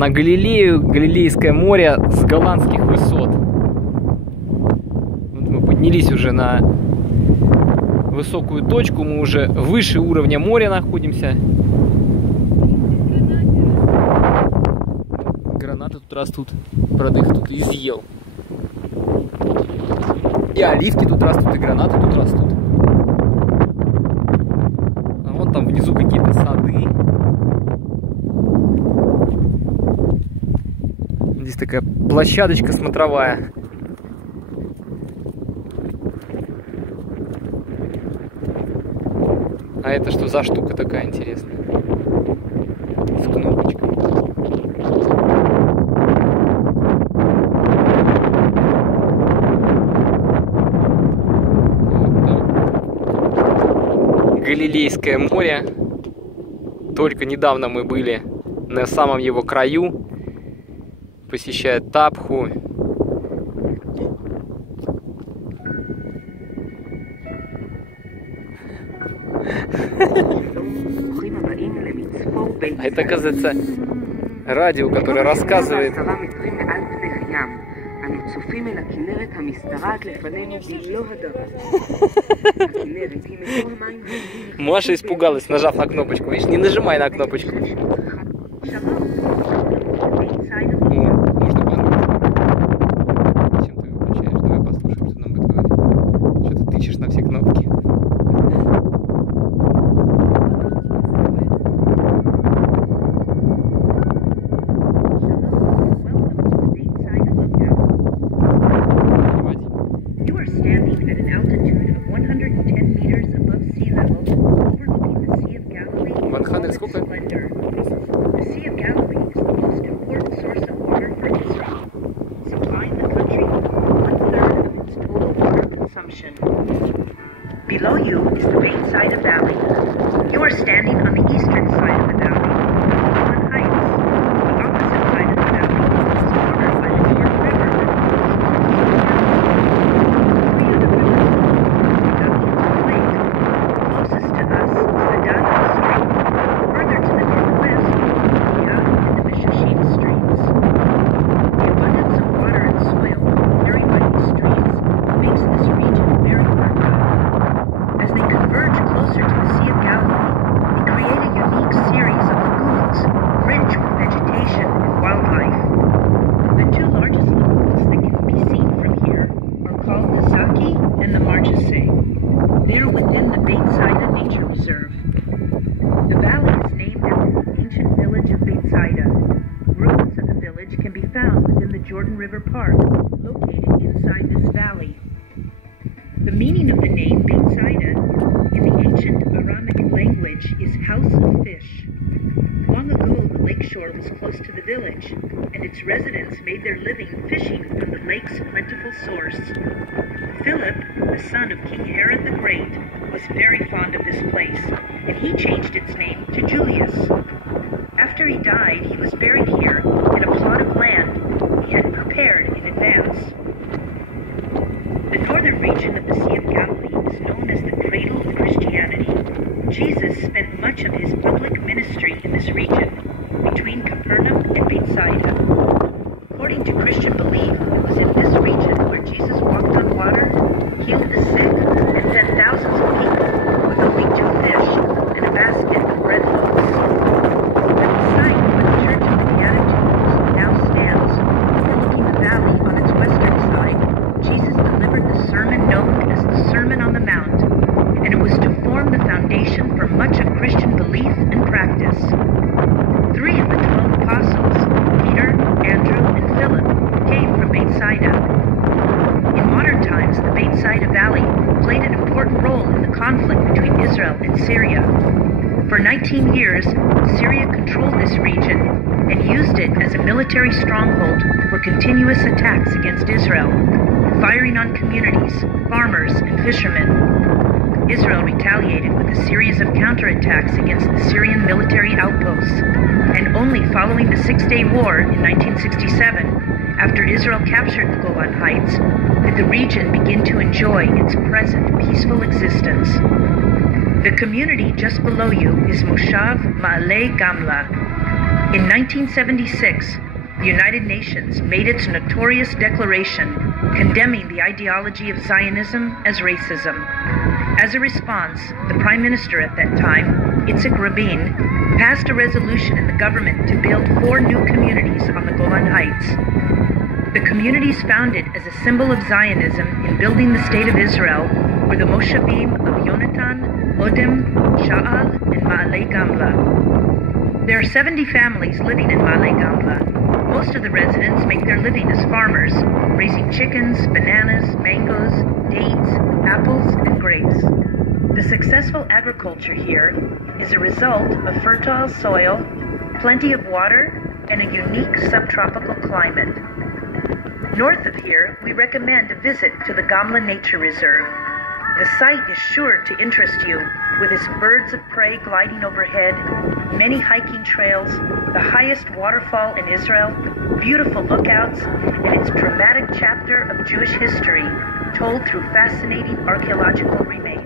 на Галилею, Галилейское море с Голанских высот. Вот мы поднялись уже на высокую точку, мы уже выше уровня моря находимся. Гранаты тут растут, правда их тут изъел. И оливки тут растут, и гранаты тут растут. А вон там внизу какие-то сады. Здесь такая площадочка смотровая. А это что за штука такая интересная? С кнопочкой. Галилейское море. Только недавно мы были на самом его краю, посещая Тапху. А это, оказывается, радио, которое рассказывает. Маша испугалась, нажав на кнопочку. Видишь, не нажимай на кнопочку. Можно по-английски. Зачем ты выключаешь? Давай послушаем, что нам будет говорить. Что ты тычешь на все кнопки? Сколько? Below you is the Bayside Valley. You are standing on the eastern side of the valley, on heights. The opposite side of the valley is bordered by the Jordan River. Three of the rivers flow into the lake. Closest to us is the Danube Stream. Further to the northwest, the Yah and the Mishashim streams. The abundance of water and soil carried by these streams makes this region very fertile. As they converge closer to the Sea of Galilee, they create a unique series of lagoons, rich with vegetation and wildlife. The two largest lagoons that can be seen from here are called the Zaki and the Marchese. They are within the Bayside Nature Reserve. The valley is named after the ancient village of Bayside. Ruins of the village can be found within the Jordan River Park, located inside this valley. The meaning of the name Bayside in the ancient Aramaic language is house of fish. Long ago, the lakeshore was close to the village, and its residents made their living fishing from the lake's plentiful source. Philip, the son of King Herod the Great, was very fond of this place, and he changed its name to Julius. After he died, he was buried here in a plot of land he had prepared in advance. The northern region of the Sea of Galilee is known as the cradle of Christianity. Jesus spent much of his public ministry in this region, between Capernaum and Bethsaida. According to Christian belief, it was in this region where Jesus walked on water, healed the sick, and fed thousands of people with only 2 fish and a basket of bread loaves. At the site where the Church of the Beatitudes now stands, overlooking the valley on its western side, Jesus delivered the sermon known as the Sermon on the Mount, and it was to form the foundation for much of Christian belief and practice. 3 of the 12 apostles, Peter, Andrew, and Philip, came from Bethsaida. In modern times, the Bethsaida Valley played an important role in the conflict between Israel and Syria. For 19 years, Syria controlled this region and used it as a military stronghold for continuous attacks against Israel, firing on communities, farmers, and fishermen. Israel retaliated with a series of counterattacks against the Syrian military outposts, and only following the Six-Day War in 1967, after Israel captured the Golan Heights, did the region begin to enjoy its present peaceful existence. The community just below you is Moshav Ma'aleh Gamla. In 1976, the United Nations made its notorious declaration condemning the ideology of Zionism as racism. As a response, the Prime Minister at that time, Yitzhak Rabin, passed a resolution in the government to build 4 new communities on the Golan Heights. The communities founded as a symbol of Zionism in building the State of Israel were the Moshavim of Yonatan, Odem, Sha'al, and Ma'alei Gamla. There are 70 families living in Ma'alei Gamla. Most of the residents make their living as farmers, raising chickens, bananas, mangoes, dates, apples, and grapes. The successful agriculture here is a result of fertile soil, plenty of water, and a unique subtropical climate. North of here, we recommend a visit to the Gamla Nature Reserve. The site is sure to interest you with its birds of prey gliding overhead, many hiking trails, the highest waterfall in Israel, beautiful lookouts, and its dramatic chapter of Jewish history told through fascinating archaeological remains.